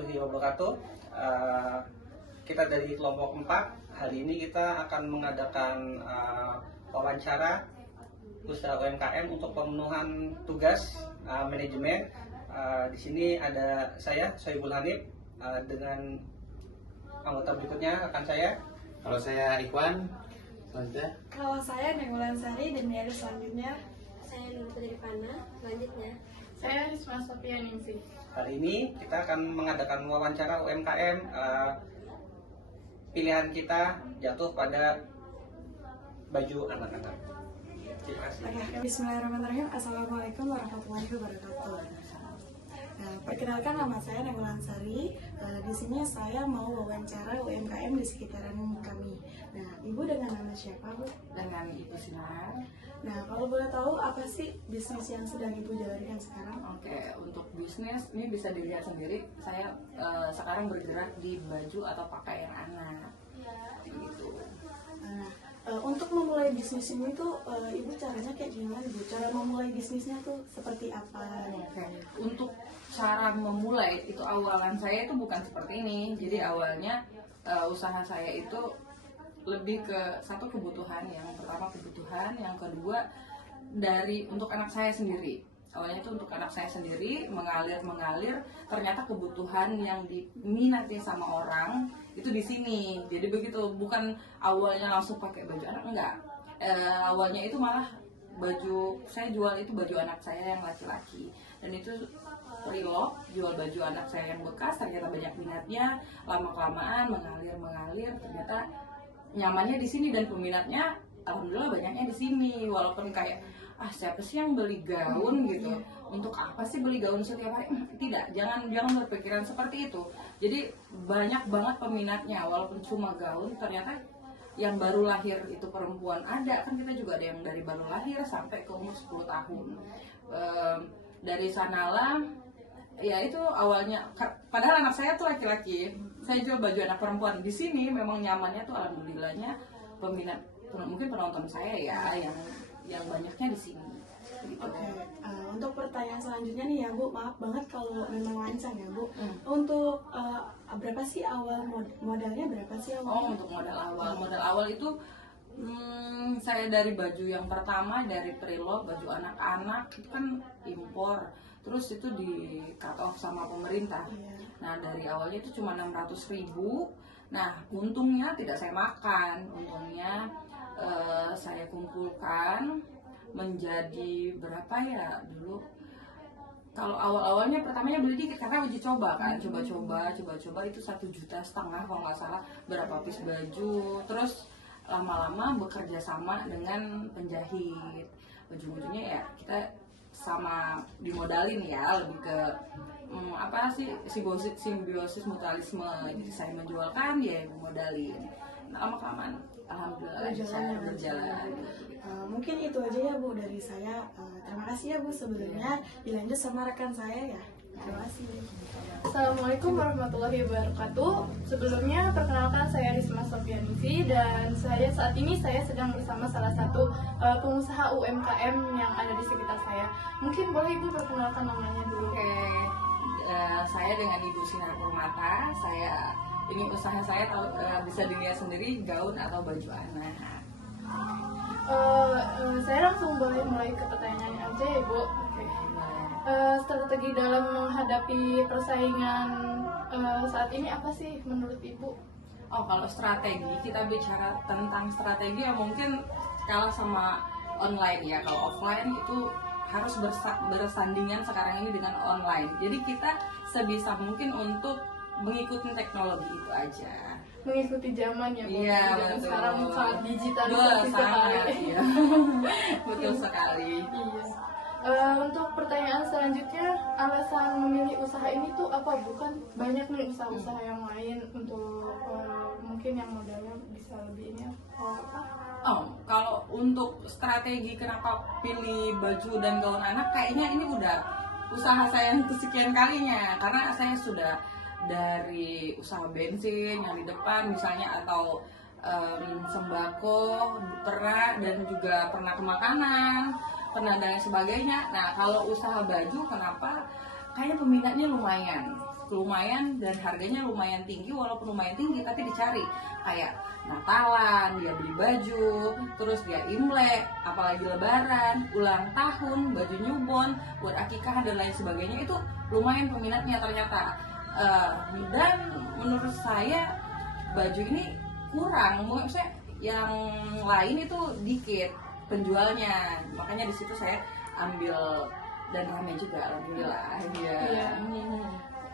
warahmatullahi wabarakatuh. Kita dari kelompok 4. Hari ini kita akan mengadakan wawancara usaha UMKM untuk pemenuhan tugas manajemen. Di sini ada saya, Sohibul Hanif, dengan anggota berikutnya akan saya. Kalau saya Ikhwan, selanjutnya. Kalau saya Negulan Sari dan dari selanjutnya Saya Nur Putri Fana, selanjutnya saya Risma Sofia Ningsih. Hari ini kita akan mengadakan wawancara UMKM. Pilihan kita jatuh pada baju anak-anak. Terima kasih. Oke, bismillahirrahmanirrahim. Assalamualaikum warahmatullahi wabarakatuh. Nah, perkenalkan, nama saya Negulan Sari. Di sini saya mau wawancara UMKM di sekitaran kami. Nah, Ibu dengan nama siapa, Bu? Dengan Ibu Sinar. Nah, kalau boleh tahu apa sih bisnis yang sedang Ibu jalankan sekarang? Oke, untuk bisnis ini bisa dilihat sendiri. Saya sekarang bergerak di baju atau pakaian anak, gitu. Nah, untuk memulai bisnis ini tuh Ibu caranya kayak gimana, Bu? Cara memulai bisnisnya tuh seperti apa? Oke, untuk cara memulai itu awalan saya itu bukan seperti ini. Jadi awalnya usaha saya itu lebih ke satu kebutuhan, yang pertama kebutuhan, yang kedua dari untuk anak saya sendiri. Awalnya itu untuk anak saya sendiri, mengalir ternyata kebutuhan yang diminati sama orang itu di sini. Jadi begitu, bukan awalnya langsung pakai baju anak, enggak. Awalnya itu malah baju saya jual itu baju anak saya yang laki-laki, dan itu preloved, jual baju anak saya yang bekas. Ternyata banyak minatnya, lama-kelamaan mengalir ternyata nyamannya di sini, dan peminatnya alhamdulillah banyaknya di sini. Walaupun kayak siapa sih yang beli gaun gitu, untuk apa sih beli gaun setiap hari? Tidak, jangan berpikiran seperti itu. Jadi banyak banget peminatnya, walaupun cuma gaun. Ternyata yang baru lahir itu perempuan ada, kan kita juga ada yang dari baru lahir sampai ke umur 10 tahun. Dari sanalah ya itu awalnya, padahal anak saya tuh laki-laki, saya jual baju anak perempuan. Di sini memang nyamannya tuh alhamdulillahnya peminat, mungkin penonton saya ya yang banyaknya di sini gitu. Oke, untuk pertanyaan selanjutnya nih ya, Bu, maaf banget kalau memang lancang ya, Bu. Untuk berapa sih awal modalnya, berapa sih awalnya? Untuk modal awal itu saya dari baju yang pertama, dari preloved, baju anak-anak itu kan impor, terus itu di cut off sama pemerintah. Nah, dari awalnya itu cuma 600.000. Nah, untungnya tidak saya makan, untungnya saya kumpulkan menjadi berapa ya dulu. Kalau awal-awalnya pertamanya beli dikit karena uji coba kan, coba-coba itu 1,5 juta kalau nggak salah, berapa piece baju. Terus lama-lama bekerja sama dengan penjahit. Ujung-ujungnya ya kita sama dimodalin ya, lebih ke apa sih, simbiosis mutualisme. Jadi saya menjualkan, dia yang memodalin. Lama-kelamaan alhamdulillah berjalan. Mungkin itu aja ya, Bu, dari saya. Terima kasih ya, Bu, sebelumnya. Dilanjut sama rekan saya ya. Terima kasih. Assalamualaikum warahmatullahi wabarakatuh. Sebelumnya perkenalkan, saya Risma Sofia Ningsih, dan saat ini saya sedang bersama salah satu pengusaha UMKM yang ada di sekitar saya. Mungkin boleh Ibu perkenalkan namanya dulu. Oke, saya dengan Ibu Sinar Permata. Ini usaha saya bisa dilihat sendiri, gaun atau baju anak. Saya langsung boleh mulai ke pertanyaannya aja ya, Bu. Strategi dalam menghadapi persaingan saat ini apa sih menurut Ibu? Kalau strategi, kita bicara tentang strategi ya mungkin kalah sama online ya. Kalau offline itu harus bersandingan sekarang ini dengan online. Jadi kita sebisa mungkin untuk mengikuti teknologi itu aja. Mengikuti zaman ya, Bu. Iya, Zaman betul. sekarang sangat digital Sangat, sekali. iya. Betul sekali. Iya. Untuk pertanyaan selanjutnya, alasan memilih usaha ini tuh apa? Bukan banyak nih usaha-usaha yang lain untuk mungkin yang modalnya bisa lebih ini apa? Kalau untuk strategi kenapa pilih baju dan gaun anak, kayaknya ini udah usaha saya yang kesekian kalinya, karena saya sudah dari usaha bensin yang di depan misalnya, atau sembako pernah, dan juga pernah ke makanan, pernah dan sebagainya. Nah, kalau usaha baju, kenapa? Kayaknya peminatnya lumayan. lumayan dan harganya lumayan tinggi, walaupun lumayan tinggi tapi dicari. Kayak Natalan dia beli baju, terus dia Imlek, apalagi Lebaran, ulang tahun, baju newborn, buat akikah dan lain sebagainya, itu lumayan peminatnya ternyata. Dan menurut saya baju ini kurang, maksudnya yang lain itu dikit penjualnya, makanya di situ saya ambil dan ramai juga, alhamdulillah. Iya.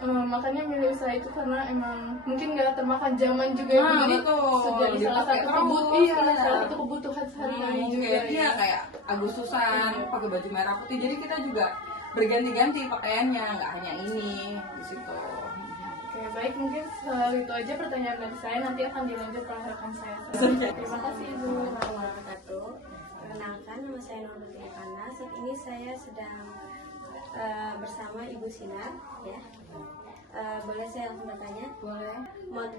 Makanya milih usaha itu karena emang mungkin nggak termakan zaman juga ya, jadi betul. jadi salah Dipakai satu terus, salah satu kebutuhan sehari-hari juga kayak dia ya. kayak Agustusan pakai baju merah putih, jadi kita juga berganti-ganti pakaiannya, nggak hanya ini di situ. Oke, baik, mungkin itu aja pertanyaan dari saya, nanti akan dilanjut oleh rekan saya. Terima kasih Ibu. Warahmatullahi wabarakatuh. Perkenalkan, nama saya Nur Tiripana. Saat ini saya sedang bersama Ibu Sinar, ya. Boleh saya langsung bertanya? Boleh.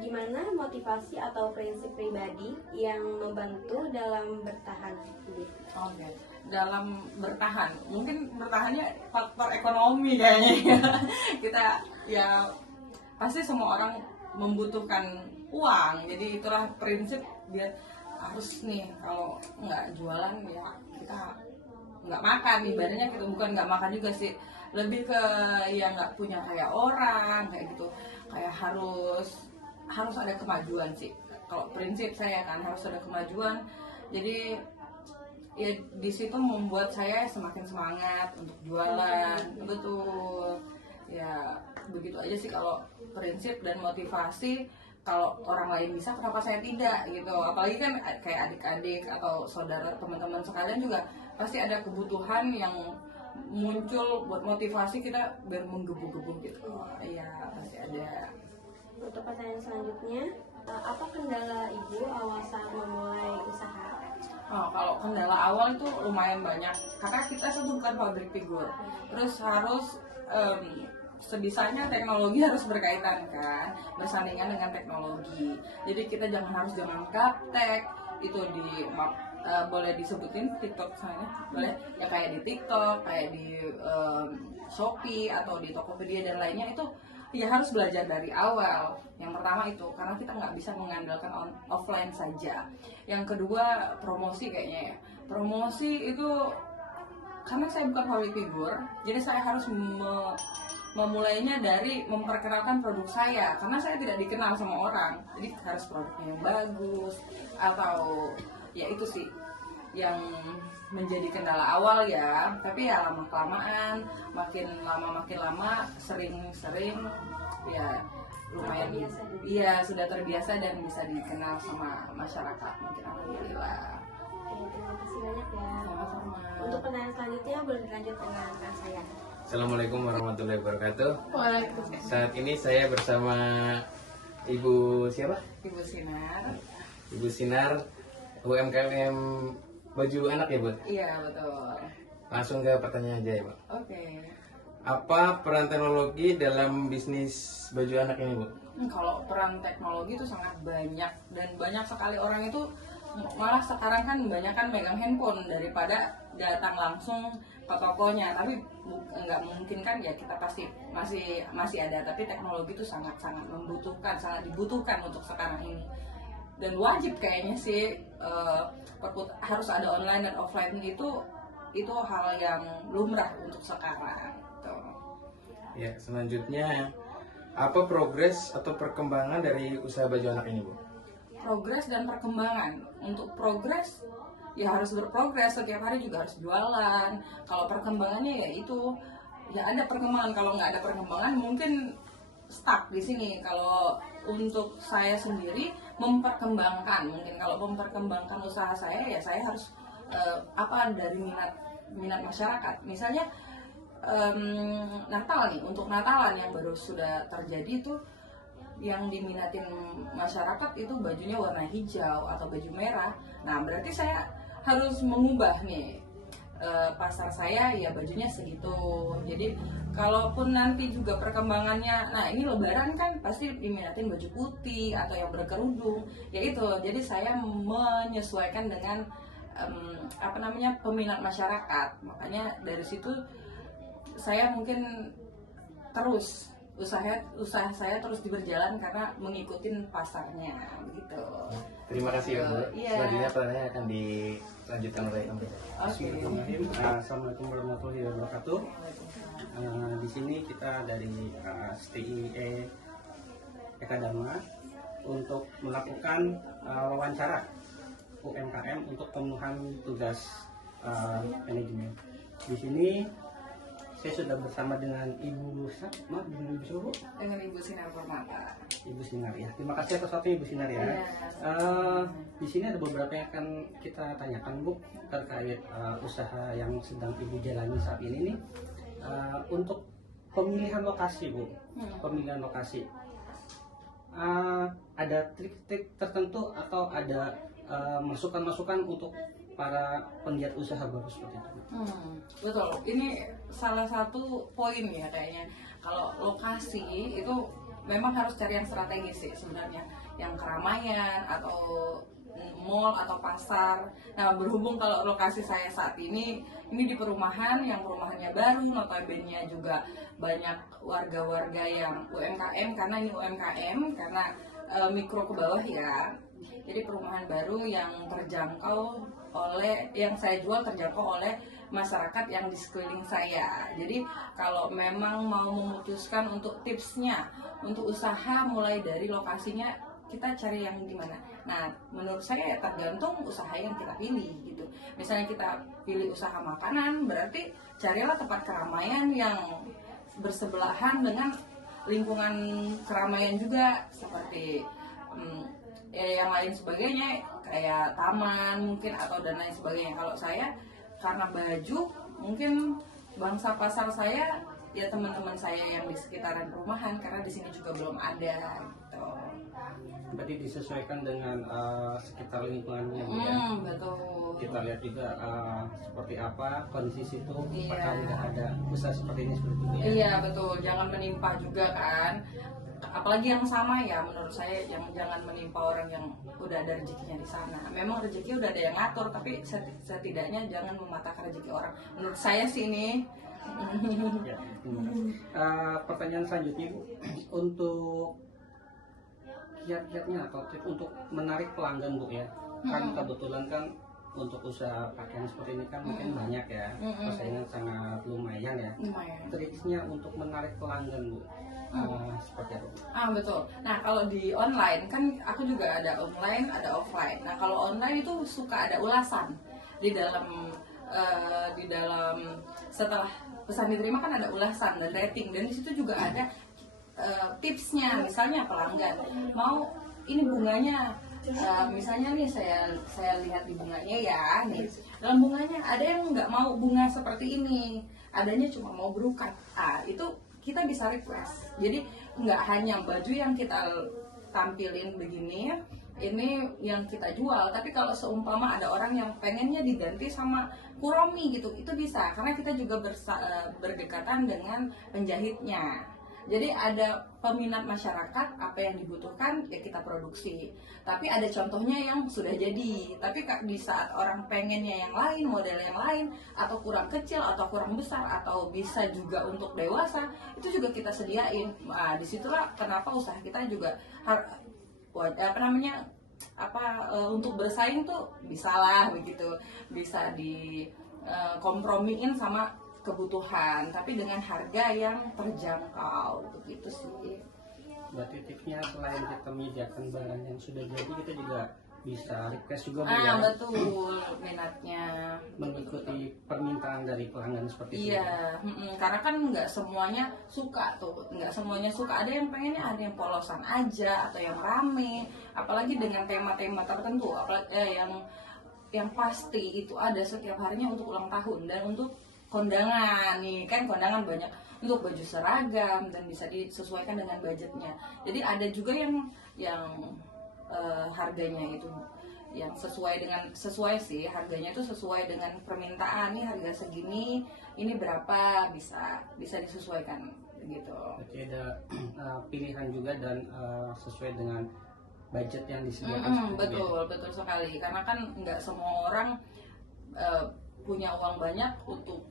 Gimana motivasi atau prinsip pribadi yang membantu dalam bertahan? Oke. Dalam bertahan, mungkin bertahannya faktor ekonomi kayaknya ya. Kita ya pasti semua orang membutuhkan uang, jadi itulah prinsip biar harus nih, kalau nggak jualan ya kita nggak makan, ibaratnya kita bukan nggak makan juga sih, lebih ke yang nggak punya kayak orang kayak gitu, kayak harus ada kemajuan sih. Kalau prinsip saya kan harus ada kemajuan, jadi ya di situ membuat saya semakin semangat untuk jualan. Betul ya, begitu aja sih kalau prinsip dan motivasi. Kalau orang lain bisa, kenapa saya tidak gitu? Apalagi kan kayak adik-adik atau saudara, teman-teman sekalian juga pasti ada kebutuhan yang muncul buat motivasi kita biar menggebu-gebu gitu. Iya, pasti ada. Untuk pertanyaan selanjutnya, apa kendala Ibu awal saat memulai usaha? Oh, kalau kendala awal itu lumayan banyak, karena kita itu bukan pabrik figur, terus harus sebisanya teknologi harus berkaitan kan, bersandingan dengan teknologi. Jadi kita jangan gaptek itu di boleh disebutin TikTok sana, boleh ya, kayak di TikTok, kayak di Shopee atau di Tokopedia dan lainnya, itu ya harus belajar dari awal. Yang pertama itu, karena kita nggak bisa mengandalkan offline saja. Yang kedua, promosi kayaknya ya. Promosi itu karena saya bukan public figure, jadi saya harus memulainya dari memperkenalkan produk saya, karena saya tidak dikenal sama orang. Jadi harus produknya yang bagus, atau ya itu sih yang menjadi kendala awal ya. Tapi ya lama kelamaan, makin lama sering ya lumayan, iya sudah terbiasa dan bisa dikenal sama masyarakat mungkin, alhamdulillah. Oke, terima kasih banyak ya. Sama-sama. Untuk pertanyaan selanjutnya boleh dilanjut dengan rekan saya. Assalamualaikum warahmatullahi wabarakatuh. Waalaikumsalam. Saat ini saya bersama Ibu siapa? Ibu Sinar. Ibu Sinar, UMKM baju anak ya, Bu? Iya, betul. Langsung ke pertanyaan aja ya, Bu. Oke. Apa peran teknologi dalam bisnis baju anak ini, Bu? Kalau peran teknologi itu sangat banyak, dan banyak sekali orang itu malah sekarang kan banyak kan megang handphone daripada datang langsung ke tokonya. Tapi nggak mungkin kan ya, kita pasti masih ada, tapi teknologi itu sangat sangat dibutuhkan untuk sekarang ini, dan wajib kayaknya sih harus ada online dan offline, itu hal yang lumrah untuk sekarang tuh. Ya, selanjutnya apa progres atau perkembangan dari usaha baju anak ini, Bu? Progres dan perkembangan. Untuk progres ya harus berprogres, setiap hari juga harus jualan. Kalau perkembangannya ya itu ya ada perkembangan, kalau nggak ada perkembangan mungkin stuck di sini. Kalau untuk saya sendiri memperkembangkan, mungkin kalau memperkembangkan usaha saya ya saya harus dari minat masyarakat. Misalnya Natal nih, untuk Natalan yang baru sudah terjadi itu yang diminatin masyarakat itu bajunya warna hijau atau baju merah. Nah, berarti saya harus mengubah nih pasar saya ya bajunya segitu. Jadi kalaupun nanti juga perkembangannya, nah ini Lebaran kan pasti diminatin baju putih atau yang berkerudung, ya itu. Jadi saya menyesuaikan dengan peminat masyarakat. Makanya dari situ saya mungkin terus usaha saya terus berjalan karena mengikuti pasarnya gitu. Terima kasih ya Bu. Iya. Selanjutnya pertanyaan akan dilanjutkan oleh Om Rizal. Oke. Bismillahirrahmanirrahim. Assalamualaikum warahmatullahi wabarakatuh. Di sini kita dari STIE Ekadama untuk melakukan wawancara UMKM untuk pemenuhan tugas manajemen. Di sini saya sudah bersama dengan Ibu dengan Ibu siapa, Bu? Dengan Ibu Sinar Permata. Ibu Sinar ya. Terima kasih atas waktunya Ibu Sinar ya. Iya. Di sini ada beberapa yang akan kita tanyakan Bu terkait usaha yang sedang Ibu jalani saat ini nih. Untuk pemilihan lokasi Bu, pemilihan lokasi. Ada trik-trik tertentu atau ada masukan-masukan untuk para penggiat usaha baru seperti itu? Betul, ini salah satu poin ya kayaknya. Kalau lokasi itu memang harus cari yang strategis sih sebenarnya, yang keramaian atau mall atau pasar. Nah, berhubung kalau lokasi saya saat ini di perumahan, yang perumahannya baru, notabene juga banyak warga-warga yang UMKM, karena ini UMKM karena mikro ke bawah ya. Jadi perumahan baru yang saya jual terjangkau oleh masyarakat yang di sekeliling saya. Jadi kalau memang mau memutuskan untuk tipsnya untuk usaha mulai dari lokasinya, kita cari yang gimana. Nah, menurut saya ya tergantung usaha yang kita pilih gitu. Misalnya kita pilih usaha makanan, berarti carilah tempat keramaian yang bersebelahan dengan lingkungan keramaian juga, seperti yang lain sebagainya, kayak taman mungkin atau dan lain sebagainya. Kalau saya karena baju, mungkin bangsa pasar saya ya teman-teman saya yang di sekitaran perumahan, karena di sini juga belum ada gitu. Berarti disesuaikan dengan sekitar lingkungannya ya. Betul. Kita lihat juga seperti apa kondisi situ, Iya. apakah udah ada usaha seperti ini seperti itu ya. Iya betul, jangan menimpa juga kan. Apalagi yang sama ya, menurut saya yang jangan menimpa orang yang udah ada rezekinya di sana. Memang rezeki udah ada yang ngatur, tapi setidaknya jangan mematahkan rezeki orang. Menurut saya sih ini. Ya, pertanyaan selanjutnya Bu, untuk kiat-kiatnya atau trik untuk menarik pelanggan Bu ya. Kan kebetulan kan untuk usaha pakaian seperti ini kan mungkin banyak ya, persaingan sangat lumayan ya. Lumayan. Triknya untuk menarik pelanggan Bu, seperti apa Bu? Betul. Nah kalau di online kan aku juga ada online, ada offline. Nah kalau online itu suka ada ulasan di dalam setelah pesan diterima kan ada ulasan dan rating, dan di situ juga ada tipsnya. Misalnya pelanggan mau ini bunganya, misalnya nih saya lihat di bunganya ya, nih dalam bunganya ada yang nggak mau bunga seperti ini, adanya cuma mau berukat. Itu kita bisa request. Jadi nggak hanya baju yang kita tampilin begini, ini yang kita jual, tapi kalau seumpama ada orang yang pengennya diganti sama kuromi gitu, itu bisa, karena kita juga berdekatan dengan penjahitnya. Jadi ada peminat masyarakat, apa yang dibutuhkan ya kita produksi. Tapi ada contohnya yang sudah jadi. Tapi di saat orang pengennya yang lain, model yang lain, atau kurang kecil, atau kurang besar, atau bisa juga untuk dewasa, itu juga kita sediain. Disitulah kenapa usaha kita juga untuk bersaing tuh bisalah begitu, bisa dikompromiin sama kebutuhan, tapi dengan harga yang terjangkau, begitu sih. Berarti tipsnya selain kita menyediakan barang yang sudah jadi, kita juga bisa request juga Bu ya. Betul, minatnya Mengikuti permintaan dari pelanggan seperti itu. iya, karena kan nggak semuanya suka tuh, nggak semuanya suka. Ada yang pengennya ada yang polosan aja atau yang rame, apalagi dengan tema-tema tertentu, apalagi yang pasti itu ada setiap harinya untuk ulang tahun dan untuk kondangan. Nih kan kondangan banyak untuk baju seragam dan bisa disesuaikan dengan budgetnya. Jadi ada juga yang harganya itu yang sesuai sih, harganya itu sesuai dengan permintaan. Nih harga segini, ini berapa, bisa disesuaikan gitu. Berarti ada pilihan juga dan sesuai dengan budget yang disediakan. Betul sekali, karena kan nggak semua orang punya uang banyak untuk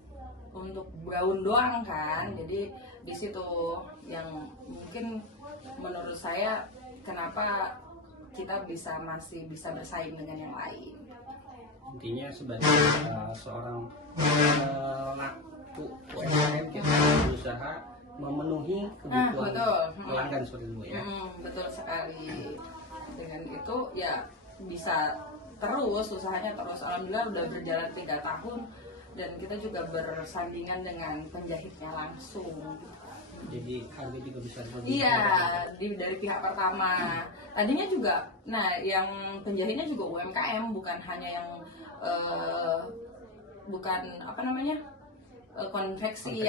untuk gaun doang kan. Jadi di situ yang mungkin menurut saya kenapa kita masih bisa bersaing dengan yang lain. Intinya sebagai seorang pelaku UMKM, kita berusaha memenuhi kebutuhan betul. pelanggan seperti itu ya. Betul sekali. Dengan itu ya bisa terus usahanya terus. Alhamdulillah udah berjalan 3 tahun dan kita juga bersandingan dengan penjahitnya langsung. Jadi harga juga bisa lebih. Iya, dari pihak pertama. Tadinya juga, nah yang penjahitnya juga UMKM, bukan hanya yang bukan apa namanya konveksi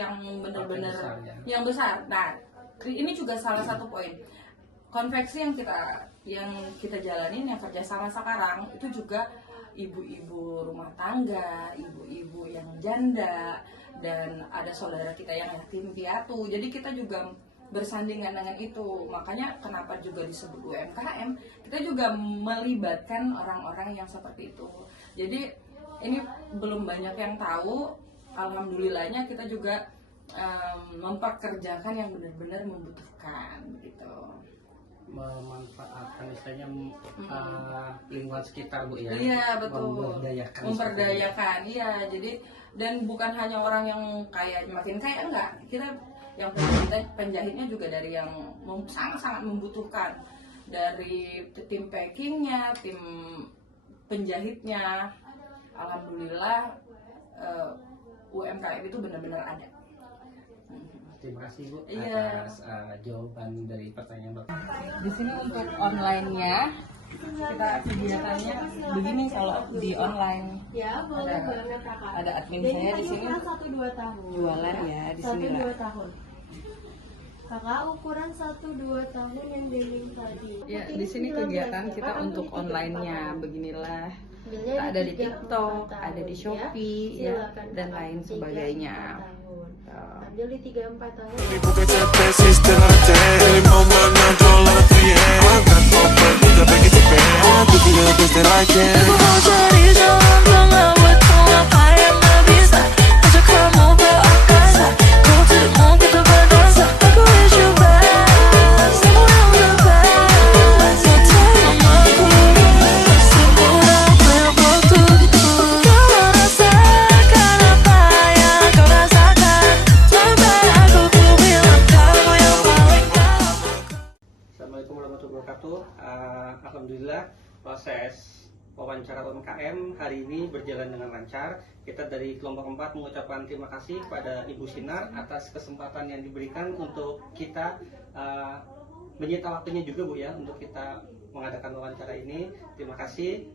yang benar-benar besar, ya. yang besar. Nah, ini juga salah satu poin. Konveksi yang kita jalanin, yang kerjasama sekarang itu juga ibu-ibu rumah tangga, ibu-ibu yang janda, dan ada saudara kita yang yatim piatu. Jadi kita juga bersandingan dengan itu. Makanya kenapa juga disebut UMKM, kita juga melibatkan orang-orang yang seperti itu. Jadi ini belum banyak yang tahu. Alhamdulillahnya kita juga mempekerjakan yang benar-benar membutuhkan gitu. Memanfaatkan istilahnya lingkungan sekitar Bu ya. Iya betul. Memperdayakan. Iya. Jadi dan bukan hanya orang yang kaya makin kaya, enggak. Kita yang penjahitnya juga dari yang sangat-sangat membutuhkan, dari tim packingnya, tim penjahitnya. Alhamdulillah UMKM itu benar-benar ada. Terima kasih Bu Iya. atas jawaban dari pertanyaan Bapak. Di sini untuk online-nya kita kegiatannya begini kalau di online. Ya, boleh banget kakak. Ada admin Dan saya ini di sini ukuran 1-2 tahun. jualan ya di sini lah. 1-2 tahun. Kakak ukuran 1-2 tahun yang denim tadi. Ya, Ini di sini 19, kegiatan kita Kakak untuk ambil 3-4 online-nya tahun. beginilah. Ambilnya Kita ada di 3-4 TikTok, tahun, ada di ya. Shopee ya, Silakan, dan Kakak. lain 3-4 sebagainya. tahun. Ambil di 3-4 tahun. Assalamualaikum warahmatullahi wabarakatuh. Alhamdulillah proses wawancara UMKM hari ini berjalan dengan lancar. Kita dari kelompok 4 mengucapkan terima kasih kepada Ibu Sinar atas kesempatan yang diberikan untuk kita menyita waktunya juga Bu ya untuk kita mengadakan wawancara ini. Terima kasih.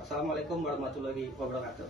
Wassalamualaikum warahmatullahi wabarakatuh.